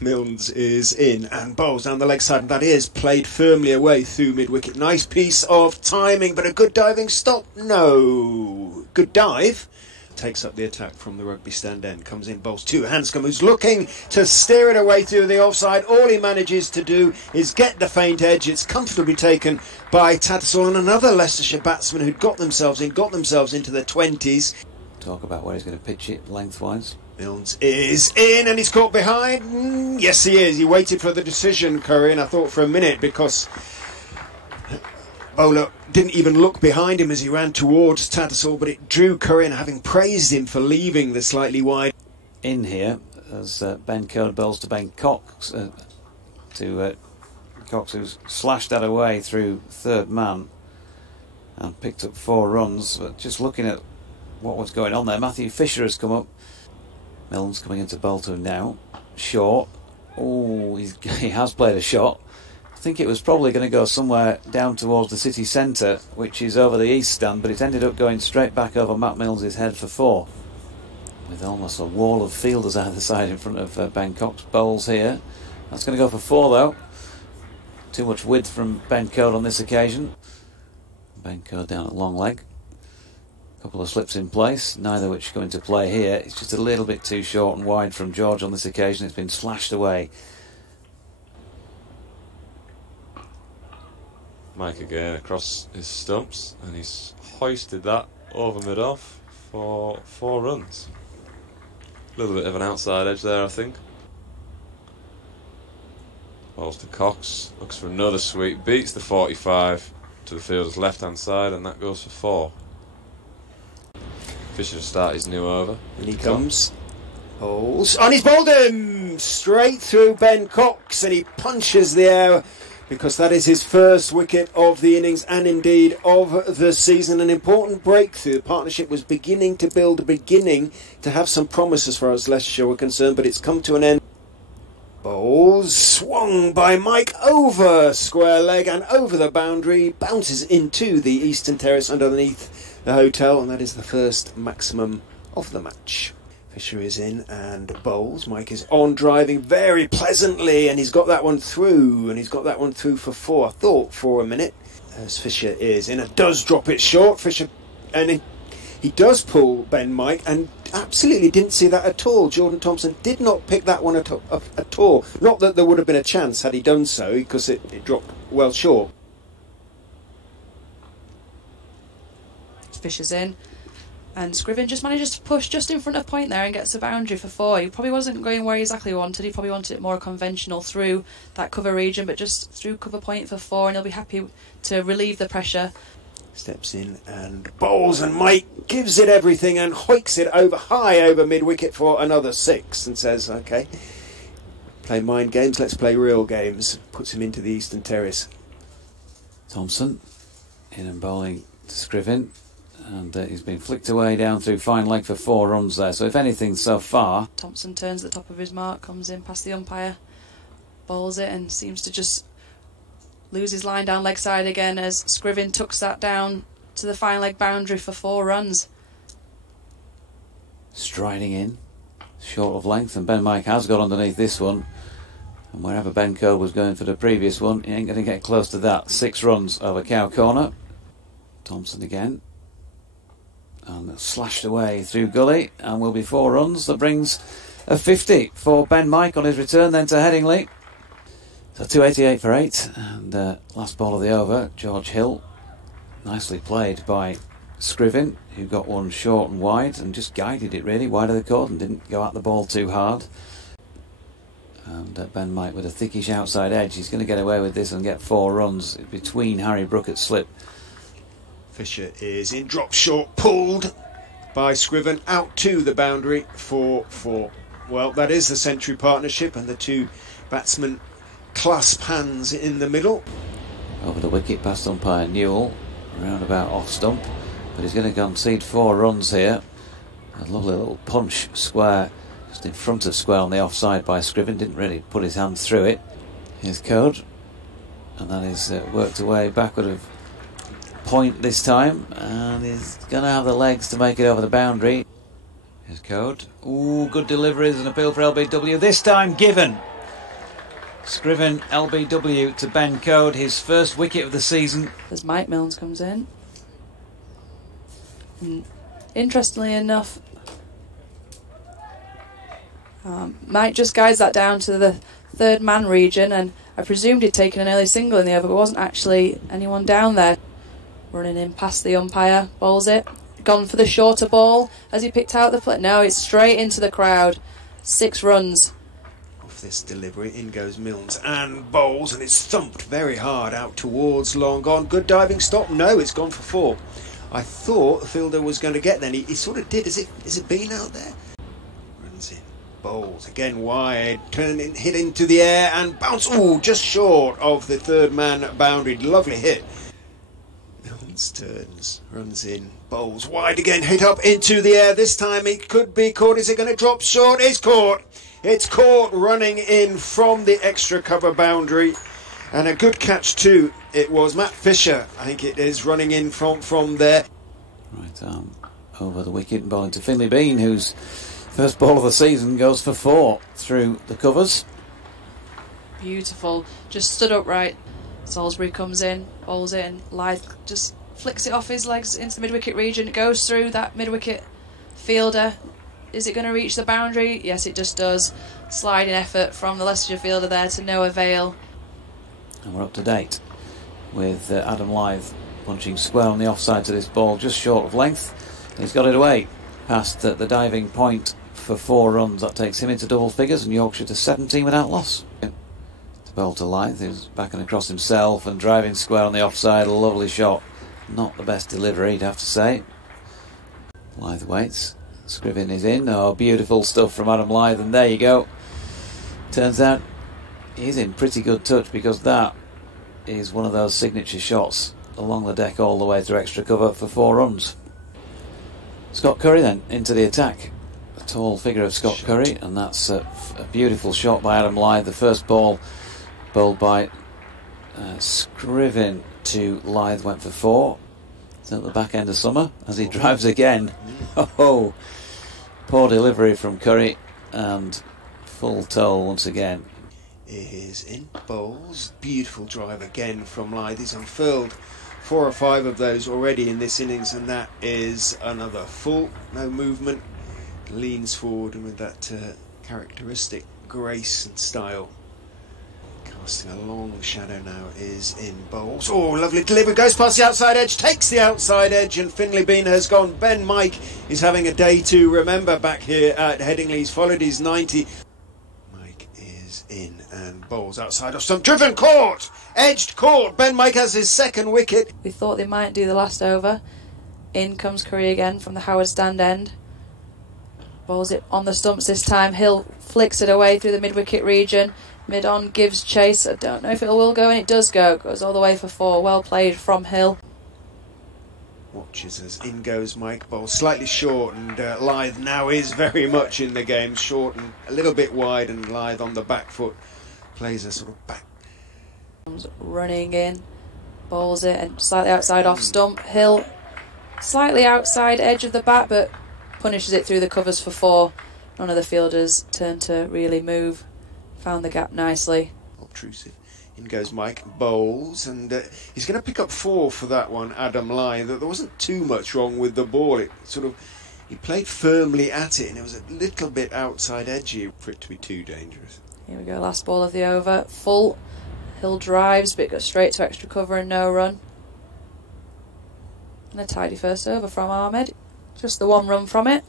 Milnes is in and bowls down the leg side, and that is played firmly away through mid-wicket. Nice piece of timing, but a good diving stop. No. Good dive. Takes up the attack from the rugby stand end. Comes in, bowls to Hanscom, who's looking to steer it away through the offside. All he manages to do is get the faint edge. It's comfortably taken by Tattersall and another Leicestershire batsman who'd got themselves into the 20s. Talk about where he's going to pitch it lengthwise. Milnes is in and he's caught behind. Yes, he is. He waited for the decision, Curran, I thought, for a minute, because bowler didn't even look behind him as he ran towards Tattersall, but it drew Curran, having praised him for leaving the slightly wide. In here, as Ben Coad bowls to Ben Cox, Cox, who's slashed that away through third man and picked up 4 runs. But just looking at what was going on there, Matthew Fisher has come up. Milnes coming into bowl to him now. Short. Oh, he has played a shot. I think it was probably going to go somewhere down towards the city centre, which is over the east stand, but it ended up going straight back over Matt Milnes' head for 4. With almost a wall of fielders either side in front of Ben Cox. Bowls here. That's going to go for 4 though. Too much width from Ben Coad on this occasion. Ben Coad down at long leg. Couple of slips in place, neither which go into play here. It's just a little bit too short and wide from George on this occasion. It's been slashed away. Mike again across his stumps, and he's hoisted that over mid-off for 4 runs. A little bit of an outside edge there, I think. Balls to Cox, looks for another sweep, beats the 45 to the fielder's left-hand side, and that goes for 4. Fisher to start his new over. And he comes. Bowls. And he's bowled him straight through Ben Cox, and he punches the air, because that is his first wicket of the innings and indeed of the season. An important breakthrough. The partnership was beginning to build, beginning to have some promise as far as Leicestershire were concerned, but it's come to an end. Bowls swung by Mike over square leg and over the boundary, bounces into the eastern terrace underneath the hotel, and that is the first maximum of the match. Fisher is in and bowls. Mike is on, driving very pleasantly, and he's got that one through, and he's got that one through for 4. I thought for a minute, as Fisher is in and does drop it short. Fisher, and he does pull Ben Mike, and absolutely didn't see that at all. Jordan Thompson did not pick that one at all. Not that there would have been a chance had he done so, because it dropped well short. Fisher's in, and Scriven just manages to push just in front of point there and gets the boundary for 4. He probably wasn't going where he exactly wanted. He probably wanted it more conventional through that cover region, but just through cover point for 4, and he'll be happy to relieve the pressure. Steps in and bowls, and Mike gives it everything and hoiks it over high over mid-wicket for another 6, and says, OK, play mind games, let's play real games. Puts him into the eastern terrace. Thompson in and bowling to Scriven. And he's been flicked away down through fine leg for 4 runs there. So if anything so far... Thompson turns at the top of his mark, comes in past the umpire, bowls it, and seems to just lose his line down leg side again as Scriven tucks that down to the fine leg boundary for 4 runs. Striding in, short of length, and Ben Mike has got underneath this one. And wherever Ben Coad was going for the previous one, he ain't going to get close to that. 6 runs over Cow Corner. Thompson again. And slashed away through gully, and will be 4 runs. That brings a 50 for Ben Mike on his return then to Headingley. So 288 for 8, and last ball of the over, George Hill. Nicely played by Scriven, who got one short and wide and just guided it really wide of the court and didn't go at the ball too hard. And Ben Mike with a thickish outside edge, he's going to get away with this and get 4 runs between Harry Brookett's slip. Fisher is in, drop short, pulled by Scriven out to the boundary for 4. Well, that is the century partnership, and the 2 batsmen clasp hands in the middle. Over the wicket past umpire Newell, round about off stump, but he's going to concede 4 runs here. A lovely little punch square, just in front of square on the offside by Scriven, didn't really put his hands through it. Here's Coad, and that is worked away backward of point this time, and he's going to have the legs to make it over the boundary. Here's Coad. Ooh, good delivery. There's an appeal for LBW, this time given. Scriven LBW to Ben Code, his first wicket of the season. As Mike Milnes comes in. And interestingly enough, Mike just guides that down to the third man region, and I presumed he'd taken an early single in the over, but wasn't actually anyone down there. Running in past the umpire, bowls it. Gone for the shorter ball as he picked out the play. No, it's straight into the crowd. 6 runs. Off this delivery, in goes Milnes and bowls, and it's thumped very hard out towards long gone. Good diving stop. No, it's gone for 4. I thought the fielder was going to get there, and he sort of did. Is it been out there? Runs in. Bowls again wide, turn in, hit into the air and bounce. Ooh, just short of the third man boundary. Lovely hit. Milnes turns, runs in, bowls wide again, hit up into the air. This time it could be caught. Is it going to drop short? It's caught. It's caught, running in from the extra cover boundary. And a good catch too. It was Matt Fisher, I think it is, running in from there. Right arm over the wicket and bowling to Finlay Bean, whose first ball of the season goes for 4 through the covers. Beautiful. Just stood upright. Salisbury comes in, bowls it, and Lythe just flicks it off his legs into the mid-wicket region. It goes through that mid-wicket fielder. Is it going to reach the boundary? Yes, it just does. Sliding effort from the Leicestershire fielder there to no avail. And we're up to date with Adam Lythe punching square on the offside to this ball, just short of length. He's got it away past the diving point for 4 runs. That takes him into double figures and Yorkshire to 17 without loss. To bowl to Lythe, who's backing across himself and driving square on the offside. A lovely shot. Not the best delivery, you'd have to say. Lythe waits. Scriven is in. Oh, beautiful stuff from Adam Lythe, and there you go. Turns out he's in pretty good touch, because that is one of those signature shots along the deck all the way through extra cover for 4 runs. Scott Curry then into the attack. A tall figure of Scott Curry, and that's a beautiful shot by Adam Lythe. The first ball bowled by Scriven to Lythe went for 4. It's at the back end of summer as he drives again. Oh, poor delivery from Curry, and full toll once again. Is in, bowls. Beautiful drive again from Lythe. He's unfurled 4 or 5 of those already in this innings, and that is another full. No movement. Leans forward, and with that characteristic grace and style. Casting a long shadow now is in bowls. Oh, lovely delivery. Goes past the outside edge, takes the outside edge, and Finlay Bean has gone. Ben Mike is having a day to remember back here at Headingley. He's followed his 90. Mike is in and bowls outside of stump. Driven, caught! Edged, caught. Ben Mike has his 2nd wicket. We thought they might do the last over. In comes Curry again from the Howard stand end. Bowls it on the stumps this time. Hill flicks it away through the mid-wicket region. Mid-on gives chase. I don't know if it will go, and it does go. Goes all the way for 4. Well played from Hill. Watches as in goes Mike. Bowls slightly short, and Lythe now is very much in the game. Short and a little bit wide, and Lythe on the back foot plays a sort of back. Comes running in. Bowls it and slightly outside off stump. Hill slightly outside edge of the bat, but punishes it through the covers for 4. None of the fielders turn to really move. Found the gap nicely. Obtrusive. In goes Mike. Bowls, and he's going to pick up 4 for that one, Adam Lythe. There wasn't too much wrong with the ball. It sort of, he played firmly at it, and it was a little bit outside edgy for it to be too dangerous. Here we go, last ball of the over. Full. Hill drives, but goes straight to extra cover and no run. And a tidy first over from Ahmed. Just the 1 run from it.